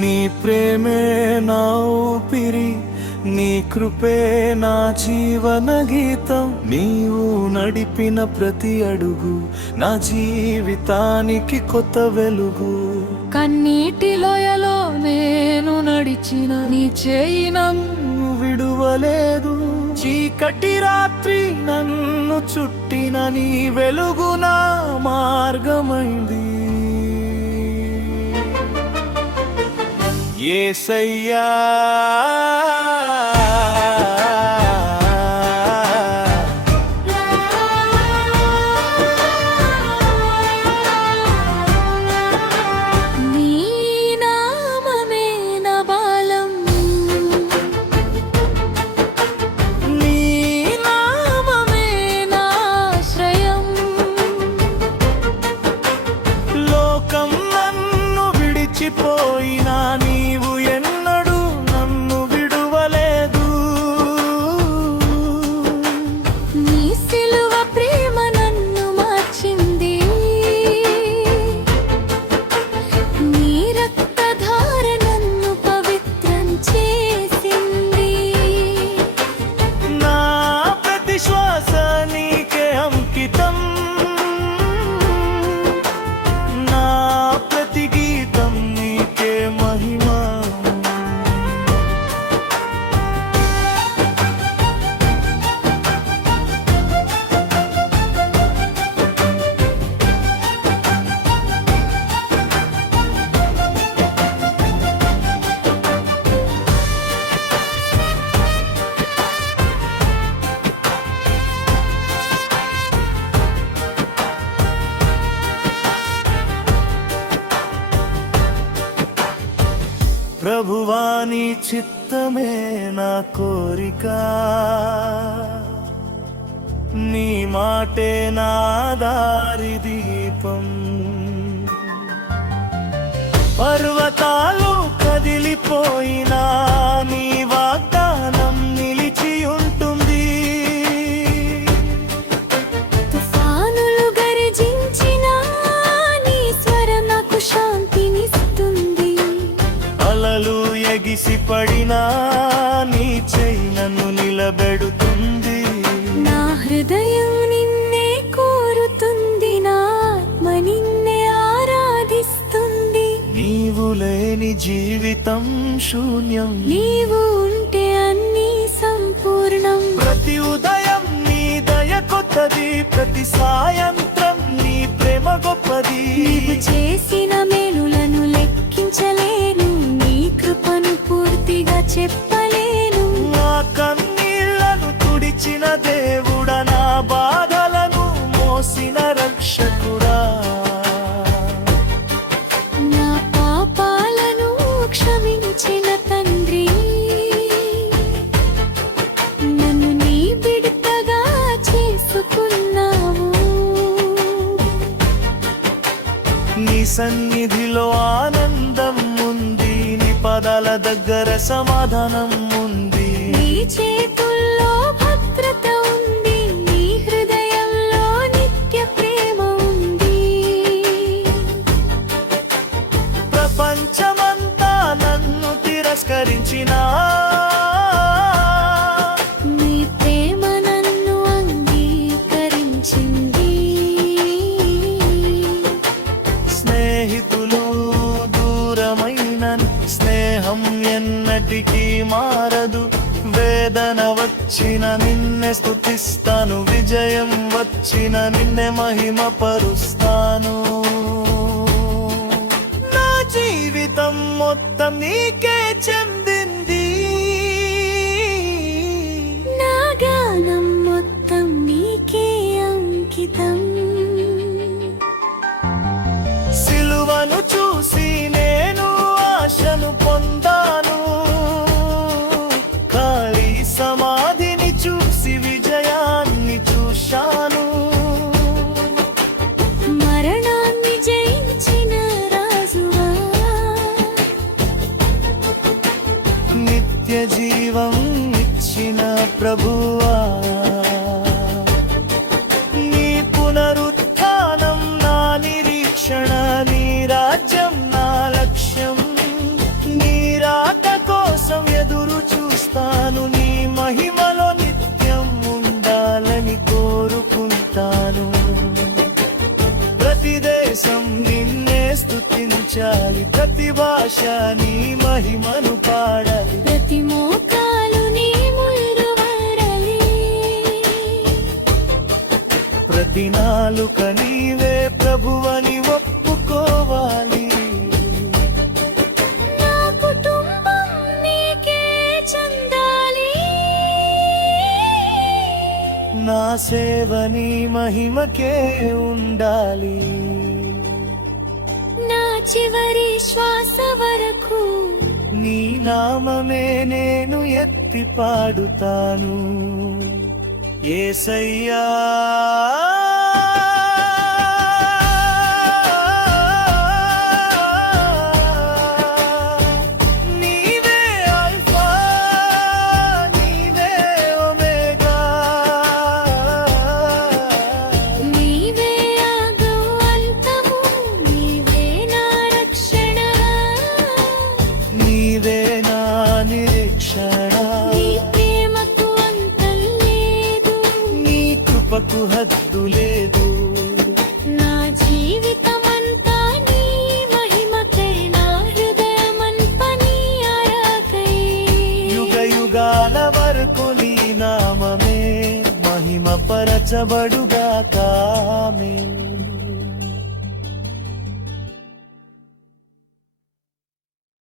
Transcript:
నీ ప్రేమే నా ఊపిరి, నీ కృపే నా జీవన గీతం. నీవు నడిపిన ప్రతి అడుగు నా జీవితానికి కొత్త వెలుగు. కన్నీటి లోయలో నేను నడిచిన నీ చేయి నన్ను విడువలేదు. చీకటి రాత్రి నన్ను చుట్టిన నీ వెలుగు నా మార్గమైంది. యేసయ్యా పోయినా నీవు ఎన్నడూ నన్ను విడువలేదు. నీ సిలువ ప్రేమ నన్ను మార్చింది, నీ రక్తధార నన్ను పవిత్రం చేసింది. నా ప్రతి శ్వాస నీకే అంకితం, నా ప్రతి గీతం మహిమా. ప్రభువా నీ చిత్తమే నా కోరిక, నీ మాటే నా దారి దీపం. పర్వతాలు కదిలిపోయినా నీ వాగ్దానం నిలిచి ఉంటుంది. తుఫానులు గర్జించినా నీ స్వరం నాకు శాంతినిస్తుంది. అలలు ఎగిసి పడినా నీ చెయ్యి నన్ను నిలబెడుతుంది. నా హృదయం నిన్నే కోరుతుంది, నా ఆత్మ నిన్నే ఆరాధిస్తుంది. నీవు లేని జీవితం శూన్యం, నీవు ఉంటే అన్నీ సంపూర్ణం. ప్రతి ఉదయం నీ దయ కొత్తది, ప్రతి సాయంత్రం నీ ప్రేమ గొప్పది. నీవు చేసిన మేలులను లెక్కించలేను, నీ కృపను పూర్తిగా చెప్పలేను. నా కన్నీళ్లను తుడిచిన దేవుడా, నా బాధలను మోసిన రక్షకుడా, నా పాపాలను క్షమించిన తండ్రి, నన్ను నీ బిడ్డగా చేసుకున్నావు. నీ సన్నిధిలో ఆనందం ఉంది, నీ పదాల దగ్గర సమాధానం ఉంది. నీ చేతుల్లో భద్రత ఉంది, నీ హృదయంలో నిత్య ప్రేమ ఉంది. ప్రపంచమంతా నన్ను తిరస్కరించినా నీ ప్రేమ నన్ను అంగీకరించింది. స్నేహితులు దూరమైన స్నేహం ఎన్నటికీ మారదు. వేదన వచ్చిన నిన్నే స్తుతిస్తాను, విజయం వచ్చిన నిన్నే మహిమ పరుస్తాను. నా జీవితం మొత్తం నీకే చెందింది, నా గానం మొత్తం నీకే అంకితం. సిలువను చూసి నేను ఆశను పొందాను, ఖాళీ సమాధిని చూసి విజయాన్ని చూశాను. మరణాన్ని జయించిన రాజువా, నిత్య జీవం ఇచ్చిన ప్రభువా, నీ పునరుత్థానం నా నిరీక్షణ, నీ రాజ్యం నా లక్ష్యం. భాష నీ మహిమను పాడాలి. ప్రతి మోకాలు నీ మురువరలి ప్రతి నాలుక నీవే ప్రభువని ఒప్పుకోవాలి. నా కుటుంబం నీకే చెందాలి. నా సేవ నీ మహిమకే ఉండాలి. నా చివరి శ్వాస వరకు నీ నామమే నేను ఎత్తి పాడుతాను. యేసయ్యా నీవే ఆల్ఫా, నీవే ఒమేగా, నీవే ఆగవు అంతము, నీవే నా రక్షణ, నీవే నా నిరీక్షణ. నీ ప్రేమకు అంతం లేదు, నీ కృపకు హద్దు లేదు. నా జీవితమంతా నీ మహిమకై, నా హృదయమంతా నీ ఆరాకై. యుగ యుగాల వరకు నీ నామమే మహిమ పరచబడుగాక. ఆమేన్.